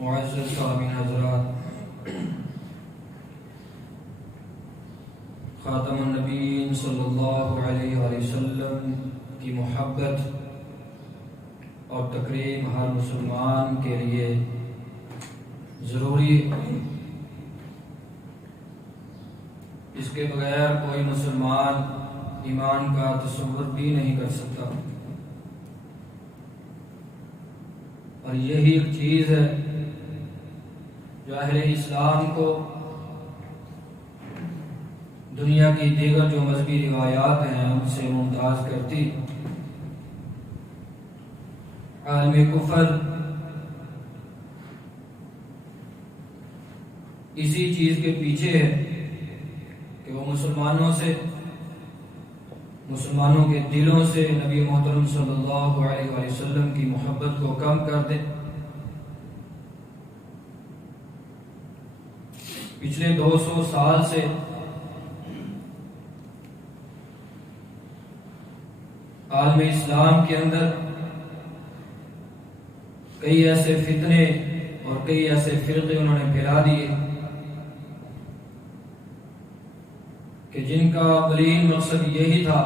معزز سامعین حضرات، خاتم النبیین صلی اللہ علیہ وآلہ وسلم کی محبت اور تکریم ہر مسلمان کے لیے ضروری ہے۔ اس کے بغیر کوئی مسلمان ایمان کا تصور بھی نہیں کر سکتا، اور یہی ایک چیز ہے جو اہل اسلام کو دنیا کی دیگر جو مذہبی روایات ہیں ان سے ممتاز کرتی۔ عالم کفر اسی چیز کے پیچھے ہے کہ وہ مسلمانوں کے دلوں سے نبی محترم صلی اللہ علیہ وآلہ وسلم کی محبت کو کم کر دے۔ پچھلے 200 سال سے عالم اسلام کے اندر کئی ایسے فتنے اور کئی ایسے فرقے انہوں نے پھیلا دیے کہ جن کا اولین مقصد یہی تھا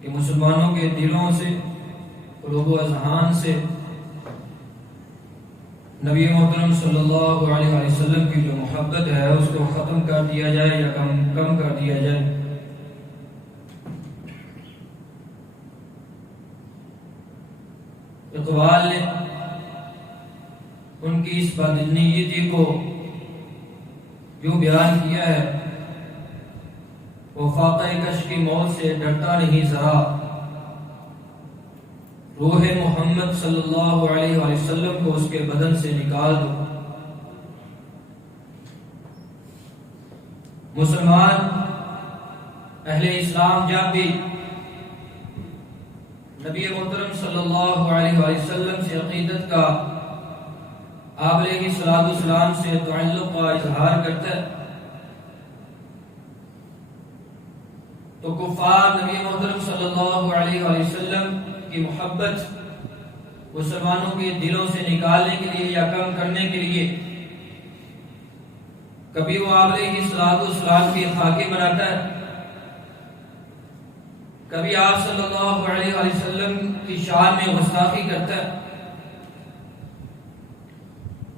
کہ مسلمانوں کے دلوں سے، قلوب و اذہان سے نبی محترم صلی اللہ علیہ وآلہ وسلم کی جو محبت ہے اس کو ختم کر دیا جائے یا کم کر دیا جائے۔ اقبال نے ان کی اس بدنیتی کو جو بیان کیا ہے، وہ فاقہ کش کی موت سے ڈرتا نہیں ذرا، روح محمد صلی اللہ علیہ وآلہ وسلم کو اس کے بدن سے نکال دو۔ مسلمان اہل اسلام جب بھی نبی محترم صلی اللہ علیہ وآلہ وسلم سے عقیدت کا، آپ علیہ الصلوۃ والسلام سے تعلق کا اظہار کرتا ہے تو کفار نبی محترم صلی اللہ علیہ وآلہ وسلم کی محبت مسلمانوں کے دلوں سے نکالنے کے لیے یا کم کرنے کے لیے کبھی وہ آپ علیہ الصلوۃ والسلام کی خاکی بناتا ہے، کبھی آپ صلی اللہ علیہ وآلہ وسلم کی شان میں گستاخی کرتا ہے،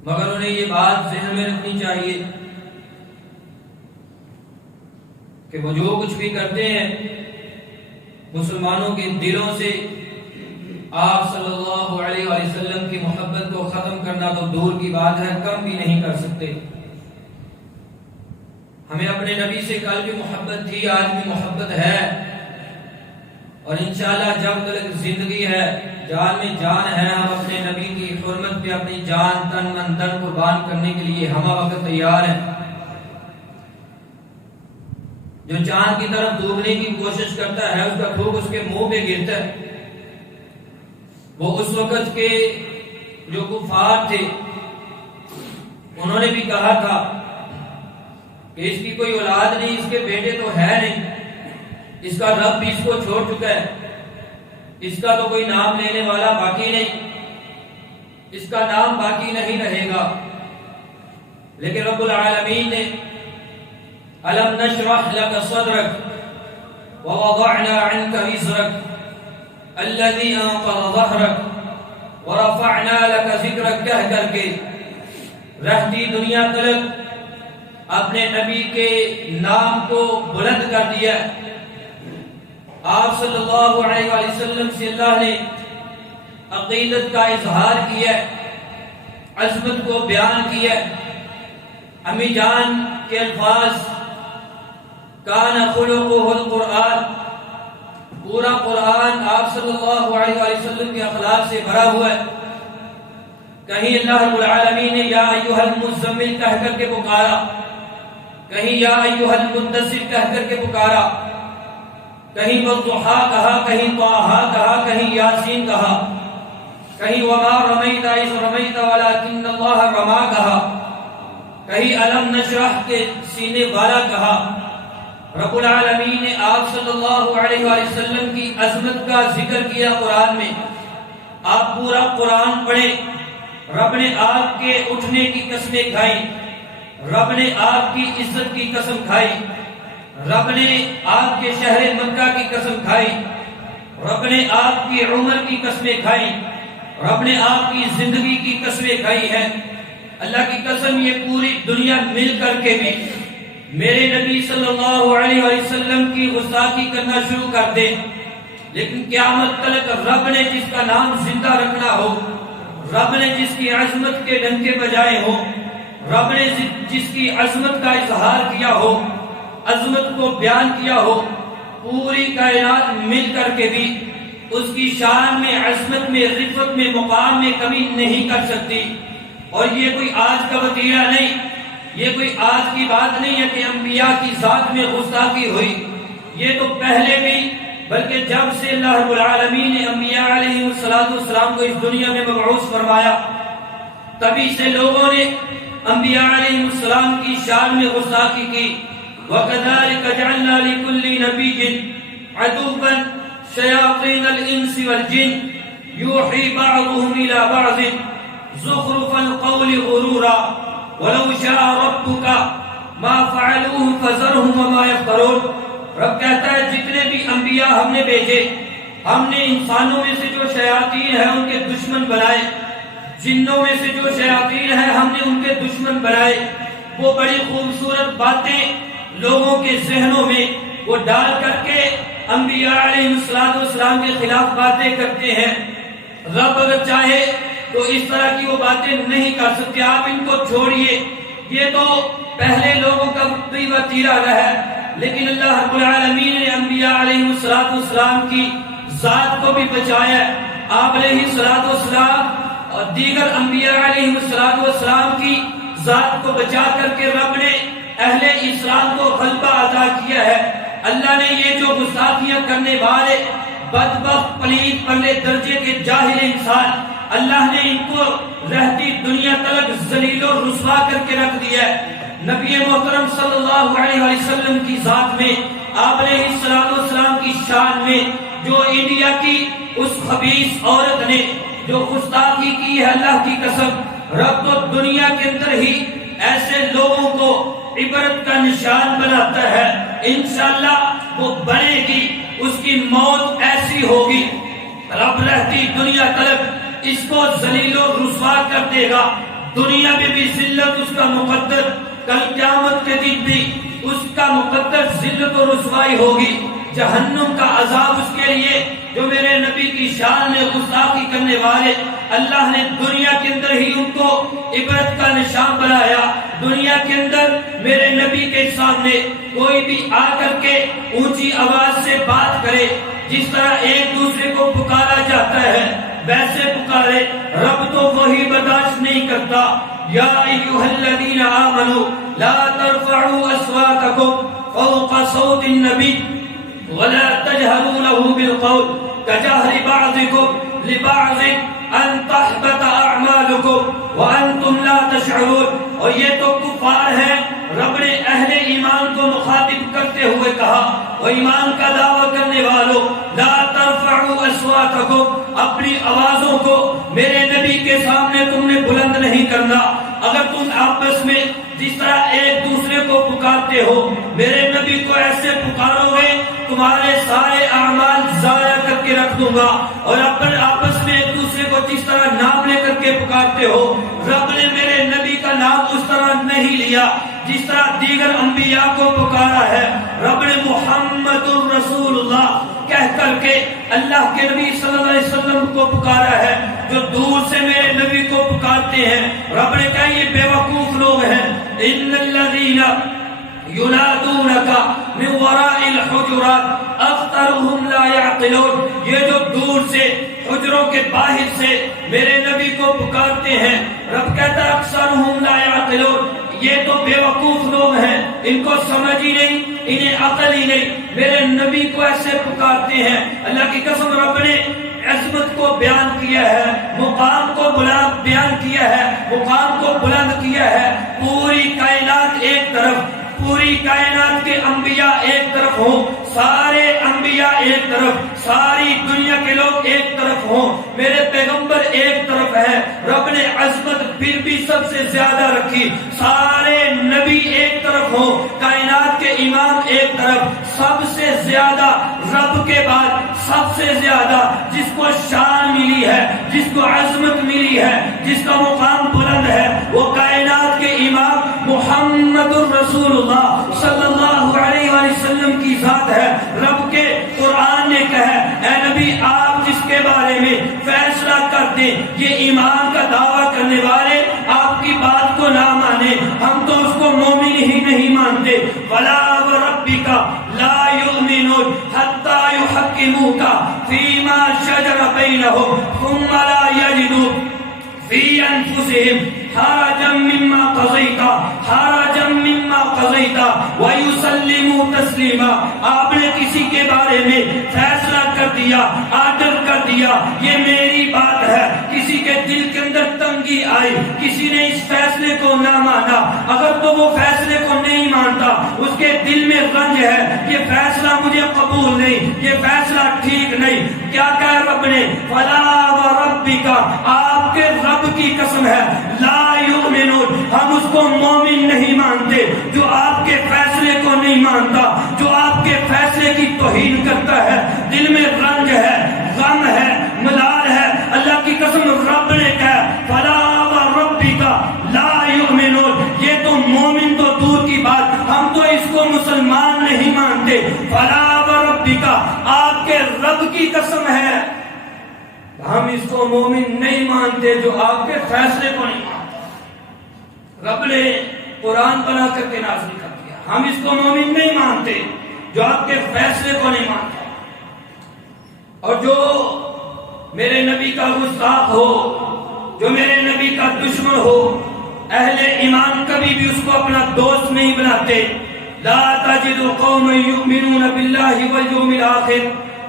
مگر انہیں یہ بات ذہن میں رکھنی چاہیے کہ وہ جو کچھ بھی کرتے ہیں مسلمانوں کے دلوں سے آپ صلی اللہ علیہ وآلہ وسلم کی محبت کو ختم کرنا تو دور کی بات ہے، کم بھی نہیں کر سکتے۔ ہمیں اپنے نبی سے کل بھی محبت تھی، آج بھی محبت ہے، اور انشاءاللہ جب تک زندگی ہے، جان میں جان ہے، ہم اپنے نبی کی حرمت پہ اپنی جان تن من دن قربان کرنے کے لیے ہم وقت تیار ہیں۔ جو چاند کی طرف ڈوبنے کی کوشش کرتا ہے اس کا تھوک اس کے منہ پہ گرتا ہے۔ وہ اس وقت کے جو کفار تھے انہوں نے بھی کہا تھا کہ اس کی کوئی اولاد نہیں، اس کے بیٹے تو ہے نہیں، اس کا رب بھی اس کو چھوڑ چکا ہے، اس کا تو کوئی نام لینے والا باقی نہیں، اس کا نام باقی نہیں رہے گا۔ لیکن رب العالمین نے أَلَمْ نَشْرَحْ لَكَ صَدْرَكَ وَوَضَعْنَا عَنْكَ وِزْرَكَ الَّذِي أَنقَضَ ظَهْرَكَ وَرَفَعْنَا لَكَ ذِكْرَكَ کہہ کر کے رہتی دنیا تلک اپنے نبی کے نام کو بلند کر دیا۔ آپ صلی اللہ علیہ وآلہ وسلم سے اللہ نے عقیدت کا اظہار کیا، عظمت کو بیان کیا۔ امی جان کے الفاظ کان خلقہ القرآن، پورا قرآن آپ صلی اللہ علیہ وآلہ وسلم کے اخلاق سے بھرا ہوا ہے۔ کہیں اللہ رب العالمین نے یا ایھا المزمل کہہ کر کے پکارا، کہیں یا ایھا المدثر کہہ کر کے پکارا، کہیں والضحیٰ کہا، کہیں طٰہٰ کہا، کہیں یاسین کہا، کہیں وما رمیت اذ رمیت ولکن اللہ رما کہا، کہیں الم نشرح کے سینے والا کہا۔ رب العالمین نے آپ صلی اللہ علیہ وآلہ وسلم کی عظمت کا ذکر کیا قرآن میں۔ آپ پورا قرآن پڑھیں، رب نے آگ کے اٹھنے کی قسمیں کھائی، رب نے آگ کی عزت کی قسم کھائی، رب نے آگ کے شہر مکہ کی قسم کھائی، رب نے آگ کی عمر کی قسمیں کھائی، رب نے آگ کی زندگی کی قسمیں کھائی ہیں۔ اللہ کی قسم یہ پوری دنیا مل کر کے بھی میرے نبی صلی اللہ علیہ وسلم کی گستاخی کرنا شروع کر دے، لیکن قیامت تک رب نے جس کا نام زندہ رکھنا ہو، رب نے جس کی عظمت کے ڈنکے بجائے ہو، رب نے جس کی عظمت کا اظہار کیا ہو، عظمت کو بیان کیا ہو، پوری کائنات مل کر کے بھی اس کی شان میں، عظمت میں، رفعت میں، مقام میں کمی نہیں کر سکتی۔ اور یہ کوئی آج کا وتیرہ نہیں، یہ کوئی آج کی بات نہیں ہے کہ انبیاء کی ذات میں گستاخی ہوئی، یہ تو پہلے بھی، بلکہ جب سے اللہ رب العالمین نے انبیاء علیہ السلام کو اس دنیا میں مبعوث فرمایا، تبھی سے لوگوں نے انبیاء علیہ السلام کی شان میں گستاخی کی۔ وَكَذَلِكَ جَعَلْنَا لِكُلِّ نَبِيٍّ عَدُوًّا شَيَاطِينَ الْإِنسِ وَالْجِنِّ يُوحِي بَعْضُهُمْ إِلَى بَعْضٍ زُخْرُفَ الْقَوْلِ غُرُورًا وَلَوْ شَاءَ رَبُّكَ مَا فَعَلُوهُ فَذَرْهُمْ وَمَا يَفْتَرُونَ۔ رب کہتا ہے جتنے بھی انبیاء ہم نے بھیجے، ہم نے انسانوں میں سے جو شیاطین ہیں ان کے دشمن بنائے، جنوں میں سے جو شیاطین ہیں ہم نے ان کے دشمن بنائے۔ وہ بڑی خوبصورت باتیں لوگوں کے ذہنوں میں وہ ڈال کر کے انبیاء علیہ السلام کے خلاف باتیں کرتے ہیں۔ رب اگر چاہے تو اس طرح کی وہ باتیں نہیں کر سکتے، آپ ان کو چھوڑیے، یہ تو پہلے لوگوں کا بھی وتیرہ رہا ہے، لیکن اللہ رب العالمین نے انبیاء علیہ السلام کی ذات کو بھی بچایا ہے۔ آپ علیہ السلام اور دیگر انبیاء علیہ السلام کی ذات کو بچا کر کے رب نے اہل اسلام کو غلبہ عطا کیا ہے۔ اللہ نے یہ جو گستاخیاں کرنے والے بدبخت پلید پرلے درجے کے جاہل انسان، اللہ نے ان کو رہتی دنیا تلک ذلیل و رسوا کر کے رکھ دیا ہے۔ نبی محترم صلی اللہ علیہ وسلم کی ذات میں، آپ علیہ السلام کی شان میں جو انڈیا کی اس خبیث عورت نے جو گستاخی کی ہے، اللہ کی قسم رب تو دنیا کے اندر ہی ایسے لوگوں کو عبرت کا نشان بناتا ہے۔ انشاءاللہ وہ بڑھے گی، اس کی موت ایسی ہوگی، رب رہتی دنیا تلک اس کو ذلیل و رسوا کر دے گا، دنیا میں بھی ذلت اس کا مقدر، کل قیامت کے دن بھی اس کا مقدر ذلت و رسوائی ہوگی، جہنم کا عذاب اس کے لیے جو میرے نبی کی شان میں گستاخی کرنے والے، اللہ نے دنیا کے اندر ہی ان کو عبرت کا نشان بنایا۔ دنیا کے اندر میرے نبی کے سامنے کوئی بھی آ کر کے اونچی آواز سے بات کرے، جس طرح ایک دوسرے کو پکارا جاتا ہے ویسے پکارے، رب تو وہی برداشت نہیں کرتا۔ یا ایھا الذین آمنوا لا ترفعوا اصواتکم فوق صوت النبی ولا تجهروا له بالقول كجهر بعضكم لبعض ان تحبط اعمالكم وانتم لا تشعرون۔ اور یہ تو کفار ہیں، رب نے اہل ایمان کو مخاطب کرتے ہوئے کہا، وہ ایمان کا دعویٰ کرنے والوں، لا ترفعوا اصواتکم، اپنی آوازوں کو میرے نبی کے سامنے تم نے بلند نہیں کرنا۔ اگر تم آپس میں جس طرح ایک دوسرے کو پکارتے ہو، میرے نبی کو ایسے پکارو گے، تمہارے سارے اعمال ضائع کر کے رکھ دوں گا۔ اور اپنے آپس میں ایک دوسرے کو جس طرح نام لے کر کے پکارتے ہو، رب نے میرے نبی کا نام اس طرح نہیں لیا جس طرح دیگر انبیاء کو پکارا ہے۔ رب نے محمد الرسول اللہ کہہ کر کے اللہ کے نبی صلی اللہ علیہ وسلم کو پکارا ہے۔ جو دور سے میرے نبی کو پکارتے ہیں، رب نے کہا یہ بے وقوف لوگ ہیں۔ ان الذین ینادونک من وراء الحجرات اکثرهم لا یعقلون، یہ جو دور سے حجروں کے باہر سے میرے نبی کو پکارتے ہیں، رب کہتا ہے اکثرهم لا یعقلون، یہ تو بے وقوف لوگ ہیں، ان کو سمجھ ہی نہیں، انہیں عقل ہی نہیں، میرے نبی کو ایسے پکارتے ہیں۔ اللہ کی قسم رب نے عظمت کو بیان کیا ہے، مقام کو بلند بیان کیا ہے، مقام کو بلند کیا ہے۔ پوری کائنات ایک طرف، پوری کائنات کے انبیاء ایک طرف ہوں، سارے انبیاء ایک طرف، ساری دنیا کے لوگ ایک طرف ہوں، میرے پیغمبر ایک طرف ہے، رب نے عظمت پھر بھی سب سے زیادہ رکھی، سارے نبی ایک طرف ہوں، کائنات کے امام ایک طرف، سب سے زیادہ رب کے بعد سب سے زیادہ جس کو شان ملی ہے، جس کو عظمت ملی ہے، جس کا مقام بلند ہے، وہ کائنات کے امام محمد الرسول اللہ صلی اللہ علیہ وسلم کی ذات ہے۔ رب کے قرآن نے کہا اے نبی آپ جس کے بارے میں فیصلہ کر دیں، یہ ایمان کا دعویٰ کرنے والے آپ کی بات کو نہ مانے، ہم تو اس کو مومن ہی نہیں مانتے۔ وَلَا وَرَبِّكَ لَا يُؤْمِنُونَ حَتَّى يُحَكِّمُوكَ فِي مَا شَجَرَ بَيْنَهُمْ ثُمَّ لَا يَجِدُوا فِي أَنفُسِهِمْ حَرَجًا مِّمَّا قَضَيْتَ وَيُسَلِّمُوا تَسْلِيمًا۔ آپ نے کسی کے بارے میں فیصلہ کر دیا، آرڈر کر دیا، یہ میری بات ہے، کسی کے دل کے اندر تنگی آئی، کسی نے اس فیصلے کو نہ مانا، اگر تو وہ فیصلے کو نہیں مانتا، اس کے دل میں رنج ہے، یہ فیصلہ مجھے قبول نہیں، یہ فیصلہ ٹھیک نہیں، کیا کہا رب نے؟ فَلَا وَرَبِّكَ، آپ کے رب کی قسم ہے، لا یؤمنون، ہم اس کو مومن نہیں مانتے جو آپ کے فیصلے کو نہیں مانتا، جو آپ کے فیصلے کی توہین کرتا ہے، دل میں رنج ہے، غم ہے، ملال ہے۔ اللہ کی قسم رب نے کہا فلا وربک لا یؤمنون، یہ تو مومن تو دور کی بات، ہم تو اس کو مسلمان نہیں مانتے۔ فلا وربک، آپ کے رب کی قسم ہے ہم اس کو مومن نہیں مانتے جو آپ کے فیصلے کو نہیں مانتا۔ رب نے قرآن بنا کر کے نازل کر دیا، ہم اس کو مومن نہیں مانتے جو آپ کے فیصلے کو نہیں مانتا۔ اور جو میرے نبی کا گستاخ ہو، جو میرے نبی کا دشمن ہو، اہل ایمان کبھی بھی اس کو اپنا دوست نہیں بناتے۔ لا تجد قوما یؤمنون باللہ والیوم الآخر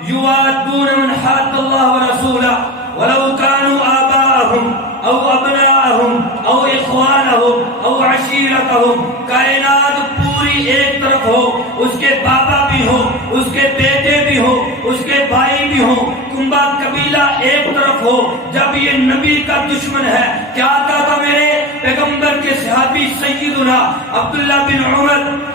یوادون من حاد اللہ ورسولہ ولو كانوا آباءهم او ابناءهم او اخوانهم او عشیرتهم۔ کائنات پوری ایک طرف ہو، اس کے بابا بھی ہو، اس کے بیٹے بھی ہو، اس کے بھائی بھی ہو، کنبہ قبیلہ ایک طرف ہو، جب یہ نبی کا دشمن ہے، کیا کہا تھا میرے پیغمبر کے صحابی سیدنا عبداللہ بن عمر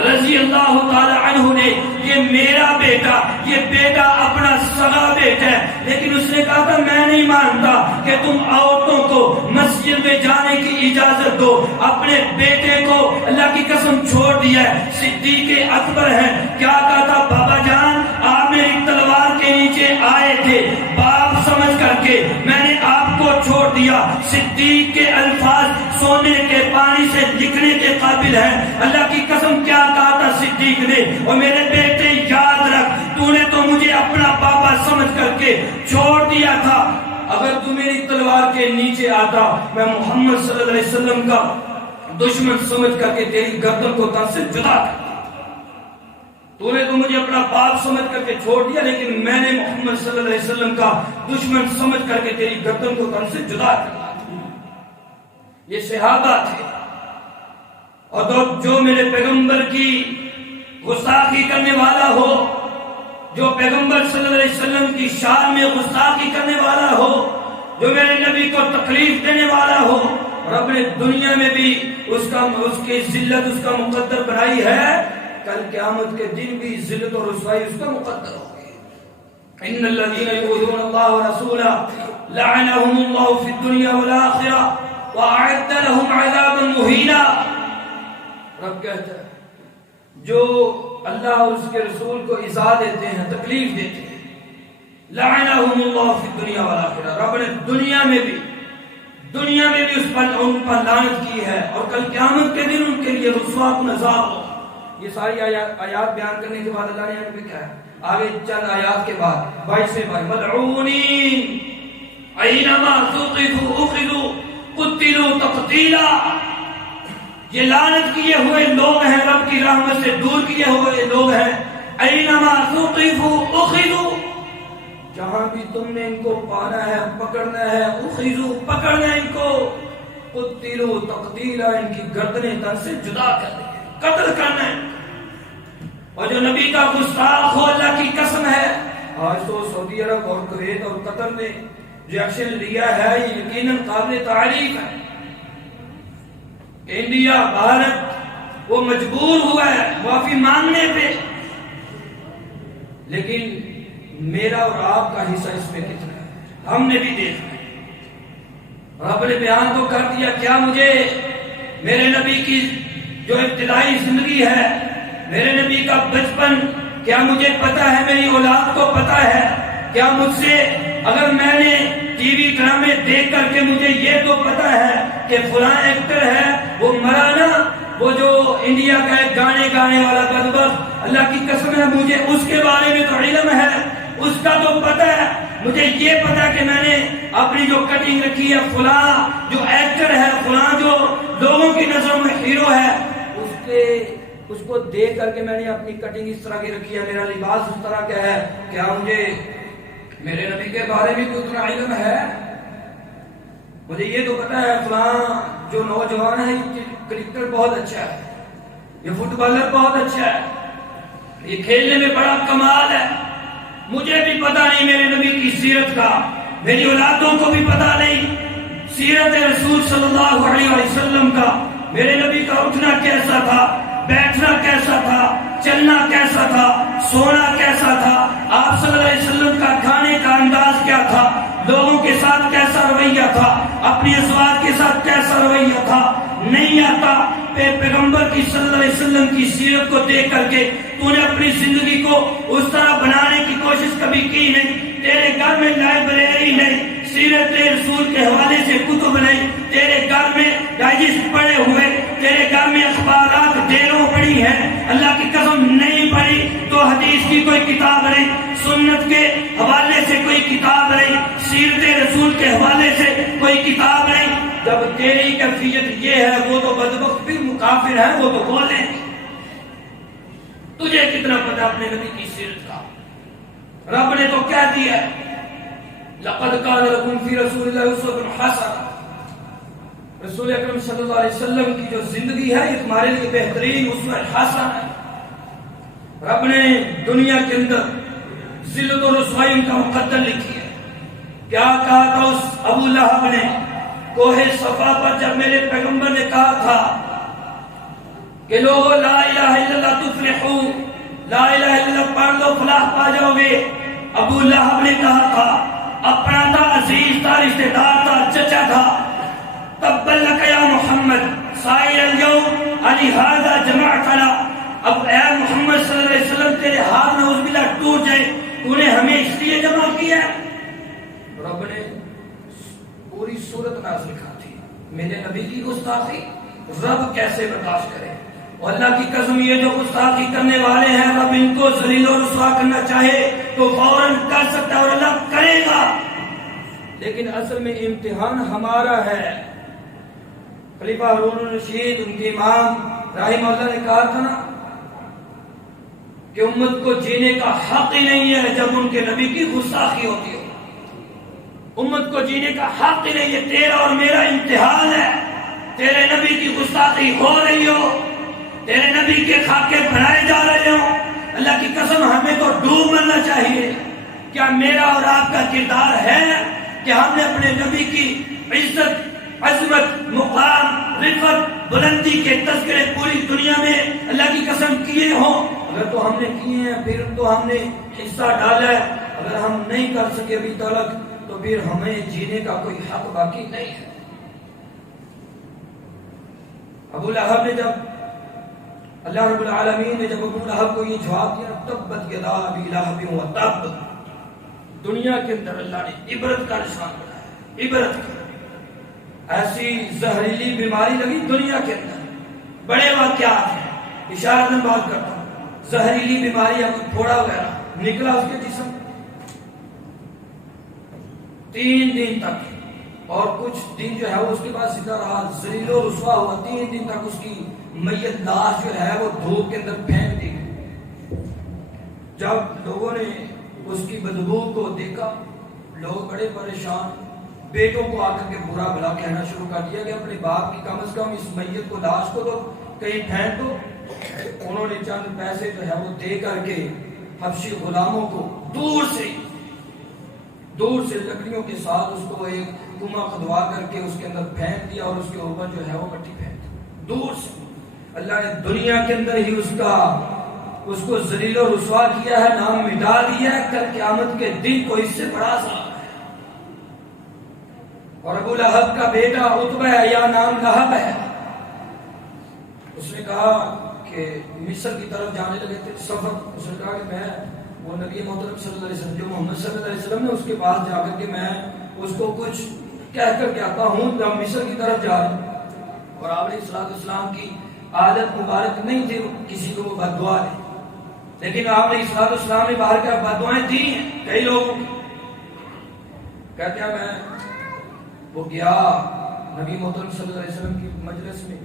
رضی اللہ تعالی عنہ نے، یہ میرا بیٹا، یہ بیٹا اپنا سگا بیٹا ہے، لیکن اس نے کہا تھا میں نہیں مانتا کہ تم عورتوں کو مسجد میں جانے کی اجازت دو، اپنے بیٹے کو اللہ کی قسم چھوڑ دیا ہے۔ صدیق اکبر ہے، کیا کہا تھا بابا جان آپ میری تلوار کے نیچے آئے تھے، باپ سمجھ کر کے میں نے آپ کو چھوڑ دیا۔ صدیق کے الفاظ سونے کے پانی سے لکھنے کے قابل ہیں۔ اللہ کی قسم کیا کہا تھا صدیق نے؟ اور میرے بیٹے یاد رکھ، تو نے تو مجھے اپنا بابا سمجھ کر کے چھوڑ دیا تھا، اگر تو میری تلوار کے نیچے آتا میں محمد صلی اللہ علیہ وسلم کا دشمن سمجھ کر کے تیری گردن کو تن سے جدا کرتا۔ تو نے تو مجھے اپنا باپ سمجھ کر کے چھوڑ دیا، لیکن میں نے محمد صلی اللہ علیہ وسلم کا دشمن سمجھ کر کے تیری گردن کو تن سے جدا کر۔ یہ صحابہ تھے، اور جو میرے پیغمبر کی گستاخی کرنے والا ہو، جو پیغمبر صلی اللہ علیہ وسلم کی شان میں گستاخی کرنے والا ہو، جو میرے نبی کو تکلیف دینے والا ہو، رب نے دنیا میں بھی اس کی ذلت اس کا مقدر بنائی ہے، کل قیامت کے دن بھی ذلت اور رسوائی اس کا مقدر ہوگی۔ ان الذين يؤذون الله ورسوله لعنهم الله في الدنيا والآخرة وأعد لهم عذابا مهينا۔ رب کہتا ہے جو اللہ اور اس کے رسول کو ایذا دیتے ہیں، تکلیف دیتے ہیں، لعنهم الله في الدنيا والآخرة، رب نے دنیا میں بھی ان پر لعنت کی ہے، اور کل قیامت کے دن ان کے لیے رسوا کن عذاب ہو۔ یہ ساری آیات بیان کرنے کے بعد اللہ نے یہاں پہ کیا ہے؟ آگے چند آیات کے بعد 22 ملعونین اینما ثقفوا اخذوا قتلوا تقتیلا۔ یہ لعنت کیے ہوئے لوگ ہیں، رب کی رحمت سے دور کیے ہوئے لوگ ہیں۔ اینما ثقفوا اخذوا، جہاں بھی تم نے ان کو پانا ہے، پکڑنا ہے، اخذوا پکڑنا ان کو، قتلوا تقتیلا ان کی گردنیں تن سے جدا کر دیں۔ قتل کرنا ہے. اور جو نبی کا گستاخ ہو اللہ کی قسم ہے. آج تو سعودی عرب اور کویت اور قطر نے جو ایکشن لیا ہے یہ یقیناً قابل تعریف ہے. انڈیا بھارت وہ مجبور ہوا ہے معافی مانگنے پہ، لیکن میرا اور آپ کا حصہ اس میں کتنا ہے ہم نے بھی دیکھا ہے. رب نے بیان تو کر دیا. کیا مجھے میرے نبی کی جو ابتدائی زندگی ہے، میرے نبی کا بچپن کیا مجھے پتا ہے؟ میری اولاد کو پتا ہے؟ کیا مجھ سے اگر میں نے ٹی وی ڈرامے دیکھ کر کے مجھے یہ تو پتا ہے کہ فلاں ایکٹر ہے وہ مرا نا، وہ جو انڈیا کا ایک گانے گانے والا بدبخت، اللہ کی قسم ہے مجھے اس کے بارے میں تو علم ہے، اس کا تو پتا ہے. مجھے یہ پتا کہ میں نے اپنی جو کٹنگ رکھی ہے، فلاں جو ایکٹر ہے، فلاں جو لوگوں کی نظروں میں ہیرو ہے، اس کو دیکھ کر کے میں نے اپنی کٹنگ اس طرح کی رکھی ہے، میرا لباس اس طرح کا ہے. کیا مجھے میرے نبی کے بارے میں کوئی اتنا علم ہے؟ مجھے یہ تو پتا ہے فلاں جو نوجوان ہے کرکٹر بہت اچھا ہے، یہ فٹ بالر بہت اچھا ہے، یہ کھیلنے میں بڑا کمال ہے. مجھے بھی پتا نہیں میرے نبی کی سیرت کا، میری اولادوں کو بھی پتا نہیں سیرت رسول صلی اللہ علیہ وسلم کا. میرے نبی کا اٹھنا کیسا تھا، بیٹھنا کیسا تھا، چلنا کیسا تھا، سونا کیسا تھا، آپ صلی اللہ علیہ وسلم کا کھانے کا انداز کیا تھا، لوگوں کے ساتھ کیسا رویہ تھا، اپنی ازواج کے ساتھ کیسا رویہ تھا. نہیں آتا پیغمبر کی صلی اللہ علیہ وسلم کی سیرت کو دیکھ کر کے تو نے اپنی زندگی کو اس طرح بنانے کی کوشش کبھی کی نہیں. تیرے گھر میں لائبریری نہیں، سیرت رسول کے حوالے سے کتب نہیں، تیرے گھر میں ڈائجسٹ پڑے ہوئے، تیرے گھر میں اخبارات ڈھیروں پڑی ہیں، اللہ کی قسم نہیں پڑھی تو حدیث کی کوئی کتاب نہیں، سنت کے حوالے سے کوئی کتاب نہیں، سیرت رسول کے حوالے سے کوئی کتاب نہیں. جب تیری کیفیت یہ ہے وہ تو بدبخت بھی کافر ہے، وہ تو بولیں. تجھے کتنا پتا اپنے نبی کی سیرت کا؟ رب نے تو کہہ دیا لقد كان لكم في رسول الله اسوة حسنة. رسول اکرم صلی اللہ علیہ وسلم کی جو زندگی ہے یہ تمہارے لیے بہترین اسوہ حسنہ ہے. رب نے دنیا کے اندر ذلت و رسوائی ان کا مقدر لکھی ہے. کیا کہا تھا اس ابو لہب نے کوہ صفا پر جب میرے پیغمبر نے کہا تھا کہ لوگو لا الہ الا اللہ تفلحو، لا الہ الا اللہ پڑھ لو فلاح پا جاؤ گے. ابو لہب نے کہا تھا، اپنا تھا، عزیز تھا، رشتہ دار تھا، چچا تھا، تبت لک یا محمد سائر اليوم علی ھذا جمعتنا. اب اے محمد صلی اللہ علیہ وسلم تیرے ہاتھ نعوذ باللہ ٹوٹ جائے، تو نے ہمیں اس لیے جمع کیا ہے. رب نے پوری صورت نازل کر دی. میرے نبی کی گستاخی رب کیسے برداشت کرے؟ اور اللہ کی قسم یہ جو گستاخی کرنے والے ہیں رب ان کو ذلیل و رسوا کرنا چاہے تو فوراً کر سکتا ہے اور اللہ کرے گا. لیکن اصل میں امتحان ہمارا ہے. خلیفہ ہارون الرشید ان کے امام رحمہ اللہ نے کہا تھا نا کہ امت کو جینے کا حق ہی نہیں ہے جب ان کے نبی کی گستاخی ہوتی ہو. امت کو جینے کا حق ہی نہیں ہے. تیرا اور میرا امتحان ہے. تیرے نبی کی گستاخی ہو رہی ہو، تیرے نبی کے خاکے بنائے جا رہے ہوں، اللہ کی قسم ہمیں تو ڈوب مرنا چاہیے. کیا میرا اور آپ کا کردار ہے کہ ہم نے اپنے نبی کی عزت، عظمت، مقام، رفعت، بلندی کے تذکرے پوری دنیا میں اللہ کی قسم کیے ہوں؟ اگر تو ہم نے کیے ہیں پھر تو ہم نے حصہ ڈالا ہے. اگر ہم نہیں کر سکے ابھی تک تو پھر ہمیں جینے کا کوئی حق باقی نہیں ہے. ابو لہب نے جب اللہ رب العالمین نے جب ابو لہب کو یہ جواب دیا تبت یدا ابی لہب و تب، دنیا کے اندر اللہ نے عبرت کا نشان بنایا. عبرت کا ایسی زہریلی بیماری لگی دنیا کے اندر، بڑے واقعات ہیں. اشارتاً بات کرتا ہوں. زہریلی بیماری یا کوئی پھوڑا وغیرہ نکلا اس کے جسم 3 دن تک، اور کچھ دن جو ہے وہ اس کے بعد زندہ رہا، ذلیل و رسوا ہوا. 3 دن تک اس کی میت لاش جو ہے وہ دھوپ کے اندر پھینک دی گئی. جب لوگوں نے اس کی بدبو کو دیکھا لوگ بڑے پریشان، بیٹوں کو آ کر کے برا بھلا کہنا شروع کر دیا کہ اپنے باپ کی کم از کم اس میت کو، لاش کو تو کہیں پھینک دو. انہوں نے چند پیسے جو ہے وہ دے کر کے حبشی غلاموں کو دور سے لکڑیوں کے ساتھ اس کو ایک کنواں کھدوا کر کے اس کے اندر پھینک دیا اور اس کے اوپر جو ہے وہ مٹی پھینک دی دور سے. اللہ نے دنیا کے اندر ہی اس کو ذلیل و رسوا کیا ہے, نام مٹا دیا ہے. کل قیامت کے دن کو اس سے بڑا عذاب ہے. اور ابو لہب کا بیٹا عتبہ ہے یا نام لہب ہے, اس نے کہا کہ مصر کی طرف جانے لگے تھے سفر. اس نے کہا کہ میں وہ نبی محترم صلی اللہ علیہ وسلم جو محمد صلی اللہ علیہ وسلم نے اس کے پاس جا کر کے میں اس کو کچھ کہہ کر کے آتا ہوں, جب مصر کی طرف جا رہے ہیں. اور آپ علیہ السلام کی عادت مبارک نہیں تھی کسی کو بد دعا دے, لیکن آپ علیہ السلام نے باہر کیا بد دعائیں دی ہیں کئی لوگوں کو. کہتے ہیں میں وہ گیا نبی محترم صلی اللہ علیہ وسلم کی مجلس میں,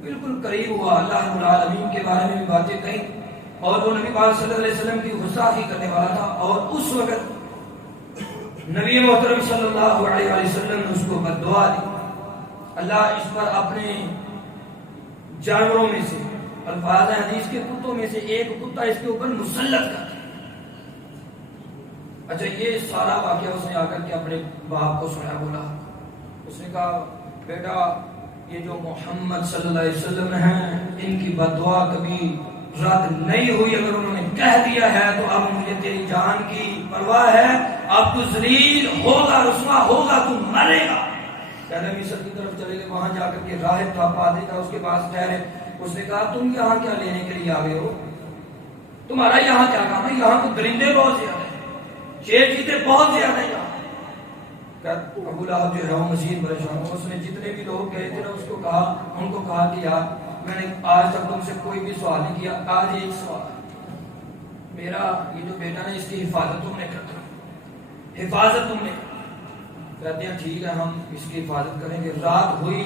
بالکل قریب ہوا, اللہ رب العالمین کے بارے میں بھی باتیں کہیں, اور وہ نبی پاک صلی اللہ علیہ وسلم کی گستاخی کرنے والا تھا. اور اس وقت نبی محترم صلی اللہ علیہ وسلم نے اس کو بد دعا دی. اللہ اس پر اپنے جانوروں میں سے, الفاظ حدیث کے کتوں میں سے ایک کتا اس کے اوپر مسلط کر دیا. اچھا یہ سارا واقعہ اس نے آ کر کے اپنے باپ کو سنایا. بولا, اس نے کہا بیٹا یہ جو محمد صلی اللہ علیہ وسلم ہیں ان کی بد دعا کبھی رد نہیں ہوئی. اگر انہوں نے کہہ دیا ہے تو اب مجھے تیری جان کی پرواہ ہے, اب تو ذلیل ہوگا, رسوا ہوگا, تو مرے گا. کہنے مصر کی طرف چلے گئے, وہاں جا کر کے راہب تھا, پادری تھا, اس کے پاس ٹھہرے. اس نے کہا تم یہاں کیا لینے کے لیے آ گئے ہو, تمہارا یہاں کیا کام ہے, یہاں تو درندے بہت زیادہ ہیں, شیر چیتے بہت زیادہ ہیں یہاں. ابو لہب جو ہے وہ مزید پریشان ہوا. اس نے جتنے بھی لوگ گئے تھے نا اس کو کہا, ان کو کہا کہ یار میں نے آج تک تم سے کوئی بھی سوال نہیں کیا, آج ایک سوال, میرا یہ جو بیٹا ہے اس کی حفاظت تم نے کرنا, حفاظت تم نے. کہتے ہیں ٹھیک ہے ہم اس کی حفاظت کریں گے. رات ہوئی,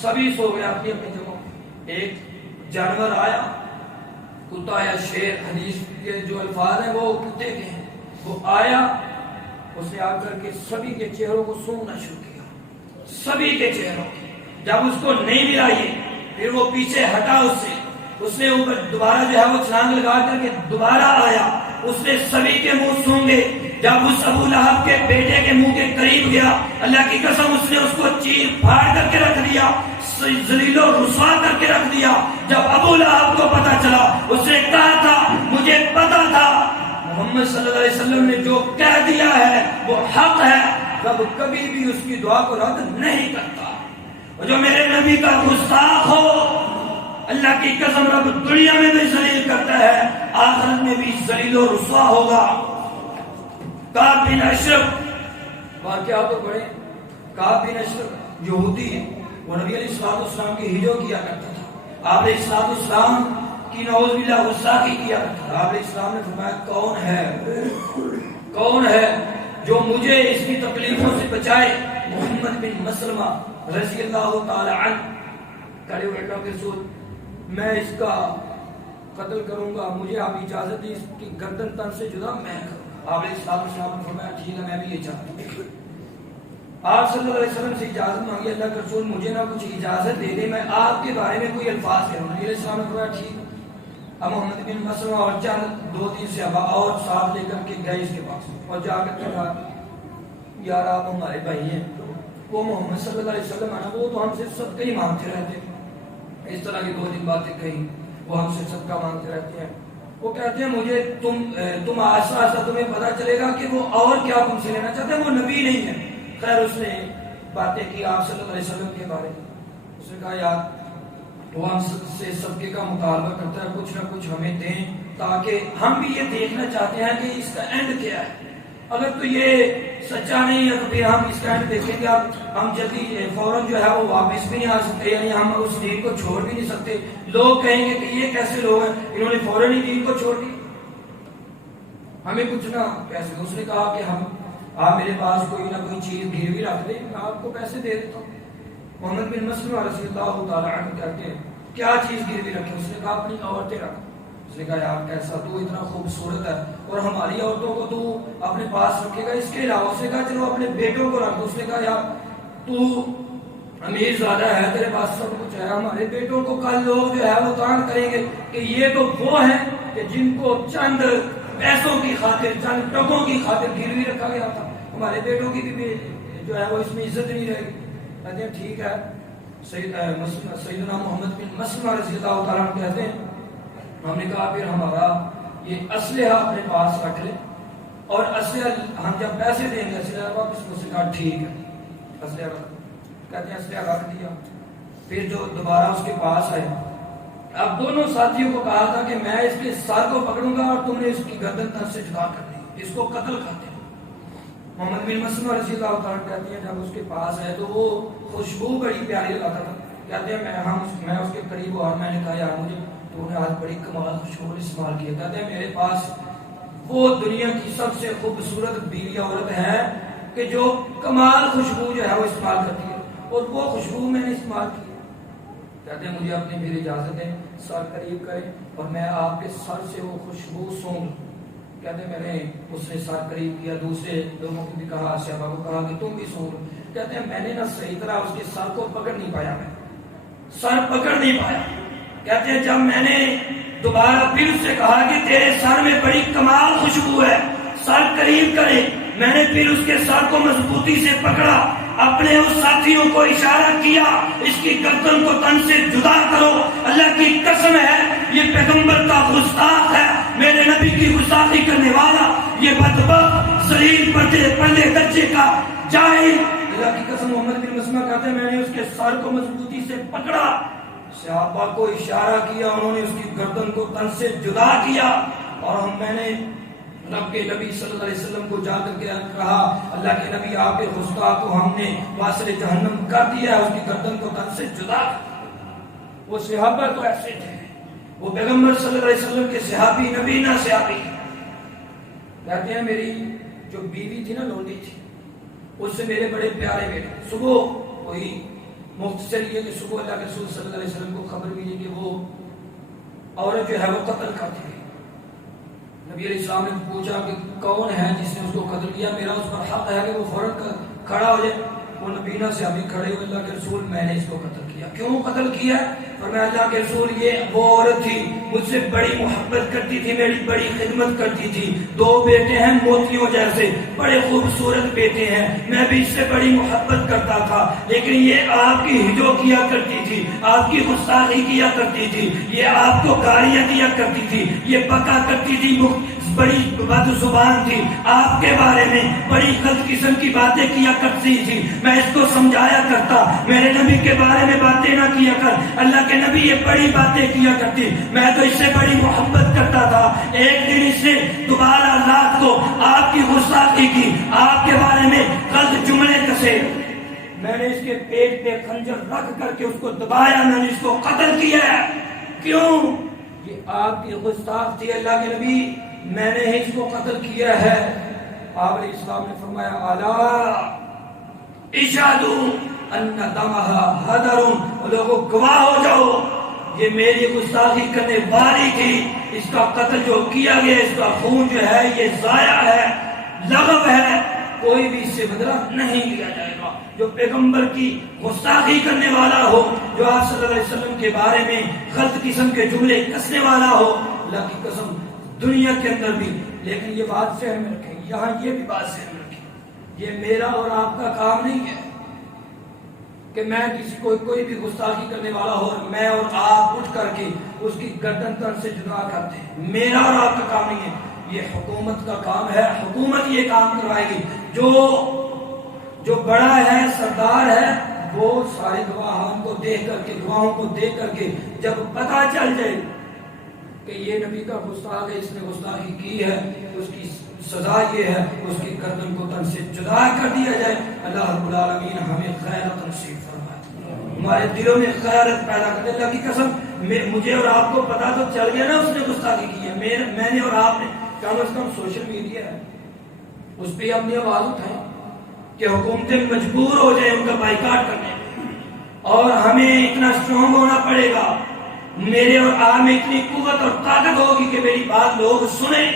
سبھی سو گئے اپنی اپنی جگہوں. ایک جانور آیا, کتا یا شیر, حدیث کے جو الفاظ ہیں وہ کتے کے ہیں, وہ آیا, اس نے آ کر کے سبھی کے چہروں کو سونگنا شروع کیا, سبھی کے چہروں کے. جب اس کو نہیں ملا یہ, پھر وہ پیچھے ہٹا اس نے اوپر دوبارہ جو ہے وہ چھلانگ لگا کر کے دوبارہ آیا, اس نے سبھی کے منہ سونگے. جب اس ابو لہب کے بیٹے کے منہ کے قریب گیا, اللہ کی قسم اس نے اس کو چیر پھاڑ کر کے رکھ دیا, ذلیل و رسوا کر کے رکھ دیا. جب ابو لہب کو پتا چلا, اس نے کہا تھا مجھے پتا تھا محمد صلی اللہ علیہ وسلم نے جو کہہ دیا ہے وہ حق ہے, رب کبھی بھی اس کی دعا کو رد نہیں کرتا. اور جو میرے نبی کا گستاخ ہو, اللہ کی قسم رب دنیا میں بھی ذلیل کرتا ہے, آخرت میں بھی ذلیل و رسوا ہوگا. کعب بن اشرف واقعات تو پڑھیں. کعب بن اشرف یہودی ہے, وہ نبی علیہ السلام کی ہجو کیا کرتا تھا. آپ علیہ السلام کی نعوذ باللہ غصہ کیا کرتا تھا. آپ علیہ السلام نے فرمایا کون ہے جو مجھے اس کی تکلیفوں سے بچائے. محمد بن مسلمہ رضی اللہ تعالی عنہ کھڑے ہوئے کہا کہ رسول میں اس کا قتل کروں گا, مجھے آپ اجازت دی اس کی گردن تن سے جدا میں کروں. آپ علیہ السلام نے فرمایا ٹھیک ہے میں بھی یہ چاہتا ہوں. آپ صلی اللہ علیہ وسلم سے اجازت مانگی, اللہ کے رسول مجھے نہ کچھ اجازت دے دے, میں آپ کے بارے میں کوئی الفاظ کہوں. نبی علیہ السلام نے فرمایا ٹھیک. اب محمد بن مسلمہ اور چند 2-3 صحابہ اور ساتھ لے کر کے گئے اس کے پاس, اور جا کر کے کہا یار آپ ہمارے بھائی ہیں, وہ محمد صلی اللہ علیہ وسلم ہے وہ تو ہم سے صدقہ ہی مانگتے رہتے ہیں. اس طرح کی 2-3 باتیں کہیں, وہ ہم سے صدقہ مانگتے رہتے ہیں. وہ کہتے ہیں مجھے تم آہستہ آہستہ تمہیں پتا چلے گا کہ وہ اور کیا تم سے لینا چاہتے ہیں, وہ نبی نہیں ہے. خیر اس نے باتیں کی آپ صلی اللہ علیہ وسلم کے بارے میں. اس نے کہا یار وہ ہم سے صدقے کا مطالبہ کرتا ہے, کچھ نہ کچھ ہمیں دیں تاکہ ہم بھی یہ دیکھنا چاہتے ہیں کہ اس کا اینڈ کیا ہے. اگر تو یہ سچا نہیں ہے تو پھر ہم اس کا اینڈ دیکھیں گے. ہم جلدی فوراً جو ہے وہ واپس بھی نہیں آ سکتے, یعنی ہم اس دین کو چھوڑ بھی نہیں سکتے. لوگ کہیں گے کہ یہ کیسے لوگ ہیں, انہوں نے فوراً ہی دین کو چھوڑ دی, ہمیں کچھ نہ پیسے. اس نے کہا کہ آپ میرے پاس کوئی نہ کوئی چیز گروی رکھ دیں, میں آپ کو پیسے دے دیتا ہوں. محمد بن مسلمہ رضی اللہ تعالی عنہ کہتے ہیں کیا چیز گروی رکھے. اس نے کہا اپنی عورتیں رکھ. اس نے کہا یار کیسا, تو اتنا خوبصورت ہے اور ہماری عورتوں کو تو اپنے پاس رکھے گا, اس کے علاوہ. اس نے کہا چلو اپنے بیٹوں کو رکھ. اس نے کہا یار تو امیر زیادہ ہے، تیرے پاس سب کچھ ہے، ہمارے بیٹوں کو کل لوگ جو ہے وہ تان کریں گے کہ یہ تو وہ ہیں کہ جن کو چند پیسوں کی خاطر، چند ٹکوں کی خاطر گروی رکھا گیا تھا، ہمارے بیٹوں کی بھی جو ہے وہ اس میں عزت نہیں رہے گی۔ کہتے ہیں ٹھیک ہے۔ سیدنا محمد بن مسلمہ رضی اللہ تعالیٰ عنہ کہتے ہیں ہم نے کہا پھر ہمارا یہ اسلحہ اپنے پاس رکھ لے، اور اسلحہ ہم جب پیسے دیں گے اسلحہ واپس، اس نے کہا ٹھیک ہے اسلحہ رکھ۔ کہتے ہیں اسلحہ رکھ دیا۔ پھر جو دوبارہ اس کے پاس آئے، اب دونوں ساتھیوں کو کہا تھا کہ میں اس کے سر کو پکڑوں گا اور تم نے اس کی گردن تن سے جدا کرنی، اس کو قتل کرتے ہیں۔ محمد بن مسلمہ رضی اللہ تعالیٰ کہتے ہیں جب اس کے پاس آئے تو وہ خوشبو بڑی پیاری لگاتا تھا۔ کہتے ہیں میں اس کے قریب ہوا، میں نے کہا یار مجھے تو نے آج بڑی کمال خوشبو استعمال کیا۔ کہتے ہیں میرے پاس وہ دنیا کی سب سے خوبصورت بیوی عورت ہے کہ جو کمال خوشبو جو ہے وہ استعمال کرتی ہے، اور وہ خوشبو میں نے استعمال کی۔ کہتے ہیں مجھے اپنی پھر اجازت دیں، سر قریب کریں اور میں آپ کے سر سے وہ خوشبو سونگ۔ کہتے ہیں میں نے اس نے سر قریب کیا، دوسرے لوگوں کو بھی کہا، صحابہ کو کہا کہ تم بھی سونگ۔ کہتے ہیں میں نے نہ صحیح طرح اس کے سر کو پکڑ نہیں پایا، میں سر پکڑ نہیں پایا۔ کہتے ہیں جب میں نے دوبارہ پھر اس سے کہا کہ تیرے سر میں بڑی کمال خوشبو ہے، سر قریب کرے، میں نے پھر اس کے سر کو مضبوطی سے پکڑا، اپنے اس ساتھیوں کو اشارہ کیا اس کی گردن کو تن سے جدا کرو۔ اللہ کی قسم ہے یہ پیغمبر کا گستاخ ہے، میرے نبی کی گستاخی کرنے والا، یہ بدبخت ذلیل پردے درجے کا جاہل۔ اللہ کی قسم محمد بن مسلمہ کہتے ہیں میں نے اس کے سر کو مضبوطی سے پکڑا، صحابہ کو اشارہ کیا، انہوں نے اس کی گردن کو تن سے جدا کیا، اور میں نے رب کے نبی صلی اللہ علیہ وسلم کو جا کر کے کہا اللہ کے نبی آپ کے گستاخ کو ہم نے واسل جہنم کر دیا ہے، اس کی گردن کو تن سے جدا۔ وہ صحابہ تو ایسے تھے، وہ پیغمبر صلی اللہ علیہ وسلم کے صحابی، نبی نہ صحابی۔ کہتے ہیں میری جو بیوی تھی نا، لونڈی تھی، اس سے میرے بڑے پیارے بیٹے، صبح کوئی مختصر یہ کہ صبح اللہ کے رسول صلی اللہ علیہ وسلم کو خبر ملی کہ وہ عورت جو ہے وہ قتل کر دی گئی۔ نبی علیہ السلام نے پوچھا کہ کون ہے جس نے اس کو قتل کیا، میرا اس پر حق ہے کہ وہ فوراً کھڑا ہو جائے۔ وہ نبینا سے ابھی کھڑے ہوئے، اللہ کے رسول میں نے اس کو قتل کیا۔ کیوں قتل کیا؟ فرمایا اللہ کے رسول یہ وہ عورت تھی، مجھ سے بڑی محبت کرتی تھی، میری بڑی خدمت کرتی تھی، 2 بیٹے ہیں موتیوں جیسے، بڑے خوبصورت بیٹے ہیں، میں بھی اس سے بڑی محبت کرتا تھا، لیکن یہ آپ کی ہجو کیا کرتی تھی، آپ کی گستاخی کیا کرتی تھی، یہ آپ کو گالیاں دیا کرتی تھی، یہ بکا کرتی تھی، بڑی بد زبان تھی، آپ کے بارے میں بڑی غلط قسم کی باتیں کیا کرتی تھی، میں اس کو سمجھایا کرتا میرے نبی کے بارے میں باتیں نہ کیا کر، اللہ کے نبی یہ بڑی باتیں کیا کرتی، میں تو اس سے بڑی محبت کرتا تھا۔ ایک دن اس نے دوبارہ رات کو آپ کی گستاخی کی، آپ کے بارے میں غلط جملے کسے، میں نے اس کے پیٹ پہ خنجر رکھ کر کے اس کو دبایا، میں نے اس کو قتل کیا۔ کیوں؟ یہ آپ کی گستاخ تھی اللہ کے نبی، میں نے اس کو قتل کیا ہے۔ آپ علیہ السلام نے فرمایا الا اشہدوا ان دمها ہدر، لوگوں گواہ ہو جاؤ یہ میری گستاخی کرنے والی تھی، اس کا قتل جو کیا گیا، اس کا خون جو ہے یہ ضائع ہے، لغو ہے، کوئی بھی اس سے بدلہ نہیں لیا جائے گا۔ جو پیغمبر کی گستاخی کرنے والا ہو، جو آپ صلی اللہ علیہ وسلم کے بارے میں غلط قسم کے جملے کسنے والا ہو، اللہ کی قسم دنیا کے اندر بھی، لیکن یہ بات ذہن میں رکھیں، یہاں یہ بھی بات ذہن میں رکھیں، یہ میرا اور آپ کا کام نہیں ہے کہ میں کسی کوئی بھی گستاخی کرنے والا ہو اور میں اور آپ اٹھ کر کے اس کی گردن تن سے جدا کرتے ہیں، میرا اور آپ کا کام نہیں ہے، یہ حکومت کا کام ہے، حکومت یہ کام کروائے گی۔ جو بڑا ہے، سردار ہے، وہ سارے گواہان کو دیکھ کر کے، گواہوں کو دیکھ کر کے جب پتہ چل جائے کہ یہ نبی کا گستاخ ہے، اس نے گستاخی کی ہے، اس کی سزا یہ ہے، اس کی گردن کو تن سے جدا کر دیا جائے۔ اللہ رب العالمین ہمیں غیرت نصیب فرمائے، ہمارے دلوں میں غیرت پیدا کر دے۔ اللہ کی قسم مجھے اور آپ کو پتا تو چل گیا نا اس نے گستاخی کی ہے، میں نے اور آپ نے، کم از کم سوشل میڈیا ہے اس پہ اپنی آواز اٹھائیں کہ حکومتیں مجبور ہو جائیں ان کا بائیکاٹ کرنے، اور ہمیں اتنا اسٹرانگ ہونا پڑے گا، میرے اور آپ میں اتنی قوت اور طاقت ہوگی کہ میری بات لوگ سنیں۔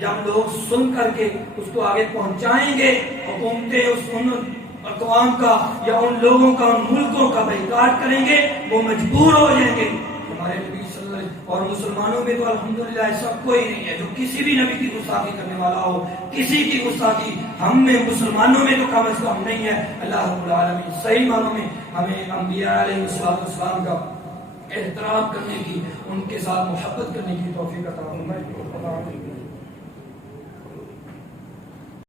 جب لوگ سن کر کے اس کو آگے پہنچائیں گے، حکومتیں ان اقوام کا یا ان لوگوں کا ان ملکوں کا بائیکاٹ کریں گے وہ مجبور ہو جائیں گے. ہمارے نبی صلی اللہ علیہ وسلم اور مسلمانوں میں تو الحمدللہ ایسا کوئی نہیں ہے جو کسی بھی نبی کی گستاخی کرنے والا ہو. کسی کی گستاخی ہم میں مسلمانوں میں تو کم از کم نہیں ہے. اللہ رب العالمین صحیح معنوں میں ہمیں انبیاء علیہ السلام کا احترام کرنے کی، ان کے ساتھ محبت کرنے کی توفیق عطا فرمائے.